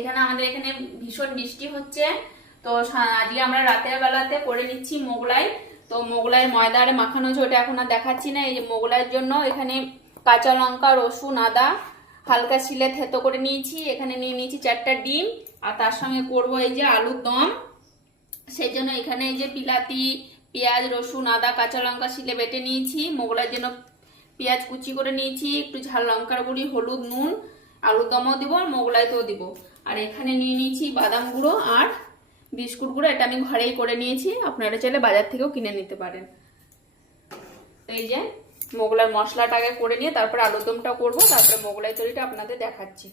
এখানে আমাদের এখানে ভীষণ বৃষ্টি হচ্ছে। তো আজকে আমরা রাতের বেলাতে করে নিচ্ছি মোগলাই। তো মোগলাই ময়দারে মাখানো হচ্ছে, ওটা এখন আর দেখাচ্ছি না। এই যে মোগলাইয়ের জন্য এখানে কাঁচা লঙ্কা, রসুন, আদা হালকা শিলে থেতো করে নিয়েছি। এখানে নিয়ে নিয়েছি 4টা ডিম, আর তার সঙ্গে করব এই যে আলুর দম। সেই জন্য এখানে এই যে বিলাতি, পেঁয়াজ, রসুন, আদা, কাঁচা লঙ্কা শিলে বেটে নিয়েছি। মোগলাইয়ের জন্য পেঁয়াজ কুচি করে নিয়েছি, একটু ঝাল লঙ্কার গুঁড়ি, হলুদ, নুন। আলুর দমও দিব আর মোগলাইতেও দিব। আর এখানে নিয়ে নিয়েছি বাদাম গুঁড়ো আর বিস্কুট গুঁড়ো। এটা আমি ঘরেই করে নিয়েছি, আপনারা চাইলে বাজার থেকেও কিনে নিতে পারেন। এই যে মোগলাই মশলাটা আগে করে নিয়ে তারপরে আলুর দমটা করবো, তারপরে মোগলাই তৈরিটা আপনাদের দেখাচ্ছি।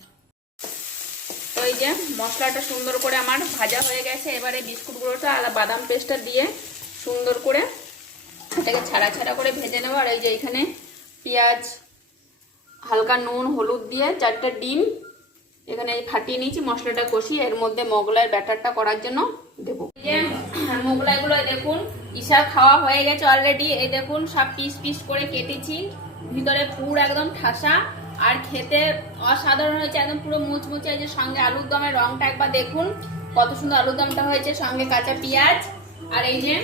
তো এই যে মশলাটা সুন্দর করে আমার ভাজা হয়ে গেছে। এবারে বিস্কুট গুঁড়োটা আর বাদাম পেস্টটা দিয়ে সুন্দর করে এটাকে ছাড়া ছাড়া করে ভেজে নেবো। আর এই যে এখানে পেঁয়াজ, হালকা নুন, হলুদ দিয়ে 4টা ডিম এখানে ফাটিয়ে নিয়েছি, মশলাটা কষিয়ে এর মধ্যে মোগলাইয়ের ব্যাটারটা করার জন্য দেবো। এই যে মোগলাইগুলো দেখুন ঈশা খাওয়া হয়ে গেছে অলরেডি। এই দেখুন সব পিস পিস করে কেটেছি, ভিতরে পুরো একদম ঠাসা আর খেতে অসাধারণ হয়েছে, একদম পুরো মুচমুচে। এই যে সঙ্গে আলুর দমের রংটা একবার দেখুন কত সুন্দর আলুর দমটা হয়েছে, সঙ্গে কাঁচা পেঁয়াজ। আর এই যে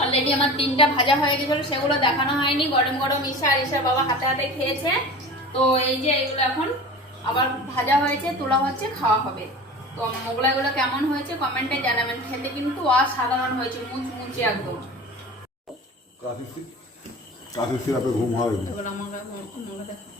অলরেডি আমার 3টা ভাজা হয়ে গেছিল, সেগুলো দেখানো হয়নি। গরম গরম ঈশা আর ঈশার বাবা হাতে হাতে খেয়েছে। তো এই যে এগুলো এখন আবার ভাজা হয়েছে, তোলা হচ্ছে, খাওয়া হবে। তো মোগলাইগুলো কেমন হয়েছে কমেন্টে জানাবেন। খেতে কিন্তু অসাধারণ হয়েছে, মুচমুচে একদম। কাশি সিরাপে ঘুম হয়। এবার আমাকে দেখো।